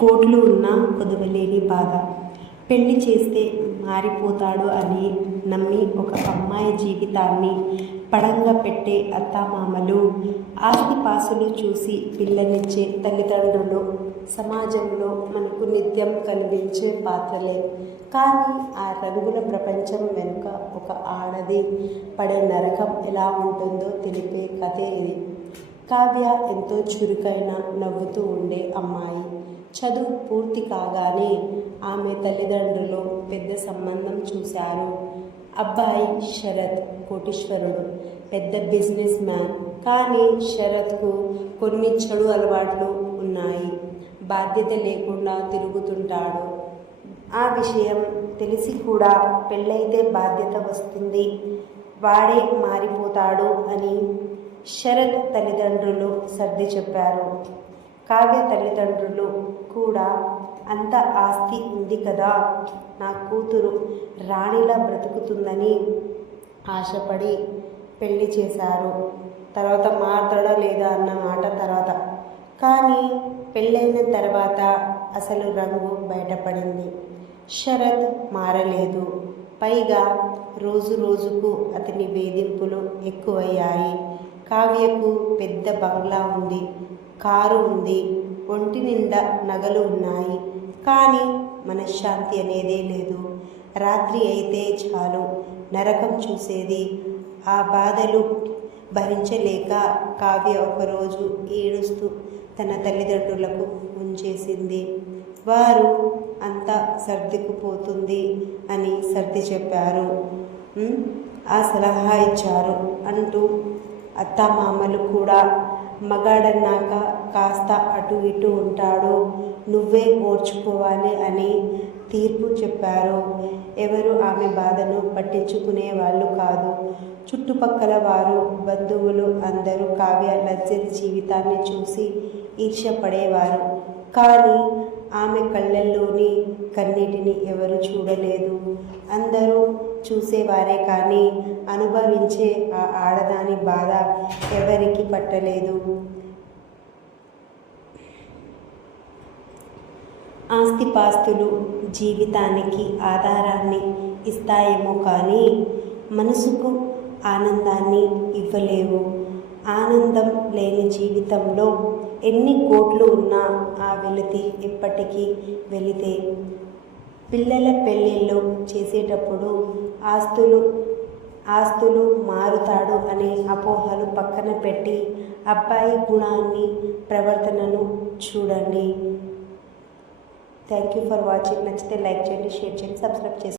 కోట్లు ఉన్నా కొదవలేని బాధ. పెళ్లి చేస్తే మారిపోతాడు అని నమ్మి ఒక అమ్మాయి జీవితాన్ని పడంగా పెట్టే అత్తామామలు, ఆస్తిపాస్తులు చూసి పిల్లనిచ్చే తల్లిదండ్రులు సమాజంలో మనకు నిత్యం కనిపించే పాత్రలే. కానీ ఆ రంగుల ప్రపంచం వెనుక ఒక ఆడది పడే నరకం ఎలా ఉంటుందో తెలిపే కథే ఇది. కావ్య ఎంతో చురుకైన, నవ్వుతూ ఉండే అమ్మాయి. చదువు పూర్తి కాగానే ఆమె తల్లిదండ్రులు పెద్ద సంబంధం చూశారు. అబ్బాయి శరత్ కోటీశ్వరుడు, పెద్ద బిజినెస్ మ్యాన్. కానీ శరత్కు కొన్ని చెడు అలవాట్లు ఉన్నాయి. బాధ్యత లేకుండా తిరుగుతుంటాడు. ఆ విషయం తెలిసి కూడా పెళ్ళైతే బాధ్యత వస్తుంది, వాడే మారిపోతాడు అని శరత్ తల్లిదండ్రులు సర్ది చెప్పారు. కావ్య తల్లిదండ్రులు కూడా అంత ఆస్తి ఉంది కదా, నా కూతురు రాణిలా బ్రతుకుతుందని ఆశపడి పెళ్లి చేశారు. తర్వాత మారతాడా లేదా అన్న మాట తర్వాత. కానీ పెళ్ళైన తర్వాత అసలు రంగు బయటపడింది. శరత్ మారలేదు. పైగా రోజు రోజుకు అతని వేధింపులు ఎక్కువయ్యాయి. కావ్యకు పెద్ద బంగ్లా ఉంది, కారు ఉంది, ఒంటి నిండా నగలు ఉన్నాయి. కానీ మనశ్శాంతి అనేదే లేదు. రాత్రి అయితే చాలు నరకం చూసేది. ఆ బాధలు భరించలేక కావ్య ఒకరోజు ఏడుస్తూ తన తల్లిదండ్రులకు ఉంచేసింది. వారు అంతా సర్దుకుపోతుంది అని సర్ది చెప్పారు, ఆ సలహా ఇచ్చారు అంటూ అత్తామామలు కూడా మగాడన్నాక కాస్త అటు ఇటు ఉంటాడు, నువ్వే ఓర్చుకోవాలి అని తీర్పు చెప్పారు. ఎవరు ఆమె బాధను పట్టించుకునే వాళ్ళు కాదు. చుట్టుపక్కల వారు, బంధువులు అందరూ కావ్య లగ్జరీ జీవితాన్ని చూసి ఈర్ష్యపడేవారు. కానీ ఆమె కళ్ళల్లోని కన్నీటిని ఎవరు చూడలేదు. అందరూ చూసేవారే కానీ అనుభవించే ఆ ఆడదాని బాధ ఎవరికి పట్టలేదు. ఆస్తిపాస్తులు జీవితానికి ఆధారాన్ని ఇస్తాయేమో కానీ మనసుకు ఆనందాన్ని ఇవ్వలేవు. ఆనందం లేని జీవితంలో ఎన్ని కోట్లు ఉన్నా ఆ వెలితి ఎప్పటికీ వెలితే. పిల్లల పెళ్ళిళ్ళు చేసేటప్పుడు ఆస్తులు మారుతాడు అనే అపోహలు పక్కన పెట్టి అబ్బాయి గుణాన్ని, ప్రవర్తనను చూడండి. Thank you for watching. నచ్చితే లైక్ చేయండి, షేర్ చేయండి, సబ్స్క్రైబ్ చేయండి.